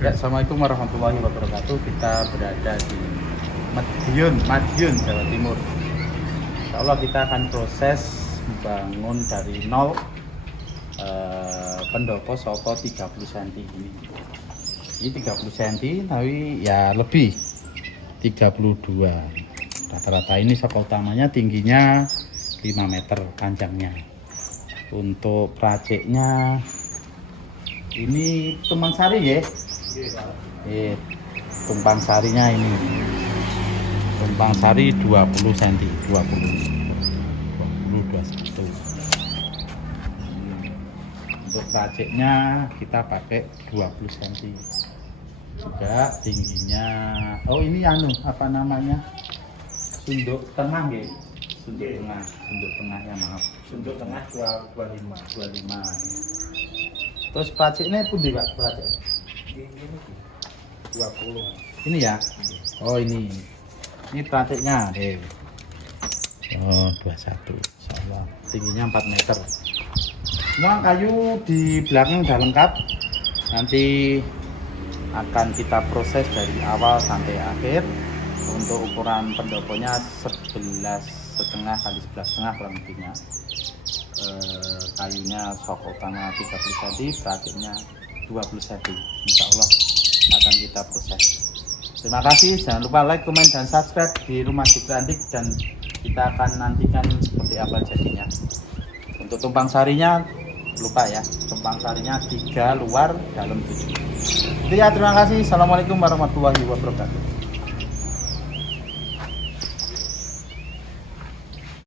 Ya, Assalamualaikum warahmatullahi wabarakatuh. Kita berada di Madiun, Jawa Timur. Insya Allah kita akan proses bangun dari nol pendopo soko 30 cm ini. Ini 30 cm, tapi ya lebih 32. Rata-rata ini soko utamanya tingginya 5 meter panjangnya. Untuk prajeknya ini tumpang sari ya. Tumpang sarinya ini tumpang sari 20 cm 21. Untuk prajeknya kita pakai 20 cm juga tingginya. Oh ini apa namanya, sunduk tengah ya, sunduk tengahnya, maaf, Sunduk tengah 25. Terus prajeknya pun juga prajek Ini 20. ini ya. Oh ini prajeknya oh 21, insyaallah tingginya 4 meter. Semua kayu di belakang sudah lengkap, nanti akan kita proses dari awal sampai akhir. Untuk ukuran pendoponya 11,5 kali 11,5 kurang lebihnya. Kayunya sok utama 30 cm, prajeknya 20 cm. Insya Allah akan kita proses. Terima kasih, jangan lupa like, komen, dan subscribe di Rumah Jupri, dan kita akan nantikan seperti apa jadinya. Untuk tumpang sarinya lupa ya, tumpang sarinya 3 luar, dalam 7. Itu ya, terima kasih. Assalamualaikum warahmatullahi wabarakatuh.